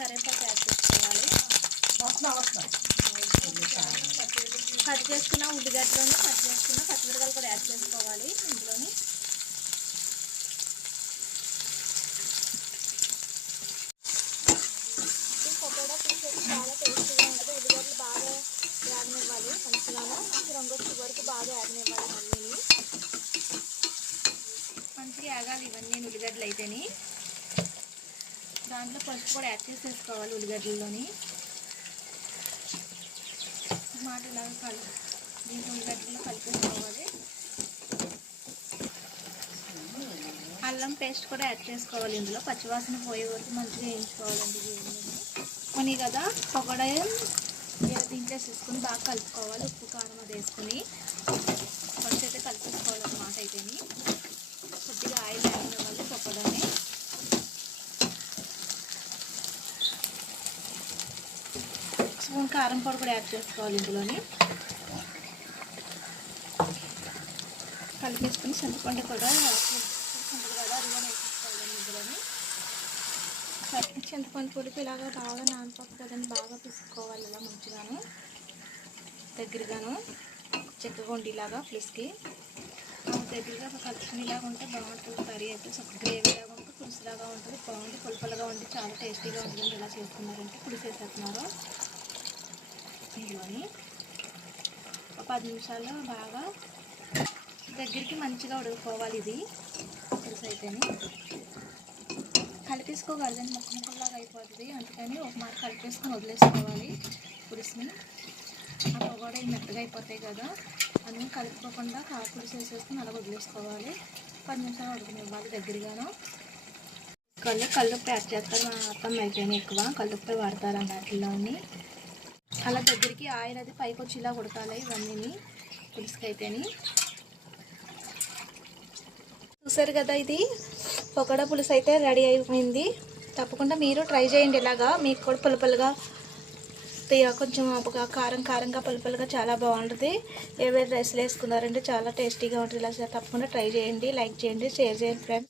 కరివేపాకు యాడ్ చేసుకోవాలి. కట్ చేసుకున్న ఉల్లిగడ్డలోని కట్ చేసుకున్న పచ్చిమిరపకాయలు కూడా యాడ్ చేసుకోవాలి. ఇందులోని పకోడా పులుసు చాలా టేస్టీగా ఉంటుంది. ఉల్లిగడ్డలు బాగా యాగనివ్వాలి, మంచిగాను మంచి రంగు వచ్చే వరకు బాగా యాగనివ్వాలి. మంచిగా యాగాలి ఇవన్నీ ఉల్లిగడ్డలు అయితేని. దాంట్లో పసుపు కూడా యాడ్ చేసేసుకోవాలి. ఉల్లిగడ్డల్లోని మాటలాగా దీంట్లో ఉల్లిగడ్డలు కలిపేసుకోవాలి. అల్లం పేస్ట్ కూడా యాడ్ చేసుకోవాలి. ఇందులో పచ్చివాసన పోయే వరకు మంచిగా వేయించుకోవాలండి. కొని కదా పకోడా దించేసేసుకుని బాగా కలుపుకోవాలి. ఉప్పు కారం అది వేసుకుని ఫస్ట్ అయితే కలిపేసుకోవాలన్నమాట. అయితేని కొద్దిగా ఆయిల్ వేయడం వల్ల పకోడాని స్పూన్ కారం పొడి కూడా యాడ్ చేసుకోవాలి. ఇందులోని కలిపేసుకుని చింతపండు కూడా వేసుకోవాలి. ఇందులోని చింతపండు పొడికి ఇలాగా బాగా నానిపోతుందని బాగా పిసుకోవాలి. ఇలా మంచిగాను దగ్గరగాను చెక్కగా ఉండేలాగా పులుసుకి దగ్గరగా కలుపుకుని ఇలాగా ఉంటే బాగుంటుంది. కర్రీ అయితే గ్రేవీ లాగా ఉంటే పులుసులాగా ఉంటుంది. బాగుంది, పులుపులుగా ఉండి చాలా టేస్టీగా ఉంటుంది. ఇలా చేసుకున్నారంటే పులుసు వేసేస్తున్నారు. ఇందులోని ఒక 10 నిమిషాలు బాగా దగ్గరికి మంచిగా ఉడకపోవాలి. ఇది పులుసు అయితేనే కలిపేసుకోగలదండి, ముక్క ముక్కలాగా అయిపోతుంది. అందుకని ఒక మాట కలిపేసుకొని వదిలేసుకోవాలి పులుసుని. ఆ పకోడా మెత్తగా అయిపోతాయి కదా, అందుకని కలుపుకోకుండా పులుసు వేసేసుకుని అలా వదిలేసుకోవాలి. 10 నిమిషాలు ఉడకనివ్వాలి దగ్గరగాను. కల్లుప్పు యాడ్ చేస్తారు. మా అత్తమ్మ అయితేనే ఎక్కువ కల్లుప్పే వాడతారు అన్నట్లోని. అలా దగ్గరికి ఆయిల్ అది పైకి వచ్చి ఇలా ఉడకాలి ఇవన్నీ పులుసుకి అయితేని. చూసారు కదా, ఇది పకోడా పులుసు అయితే రెడీ అయిపోయింది. తప్పకుండా మీరు ట్రై చేయండి. ఇలాగా మీకు కూడా పులుపులుగా కొంచెం కారంగా పులుపులుగా చాలా బాగుంటుంది. ఏవేవి రైస్లు వేసుకున్నారంటే చాలా టేస్టీగా ఉంటుంది. ఇలా తప్పకుండా ట్రై చేయండి. లైక్ చేయండి, షేర్ చేయండి ఫ్రెండ్స్.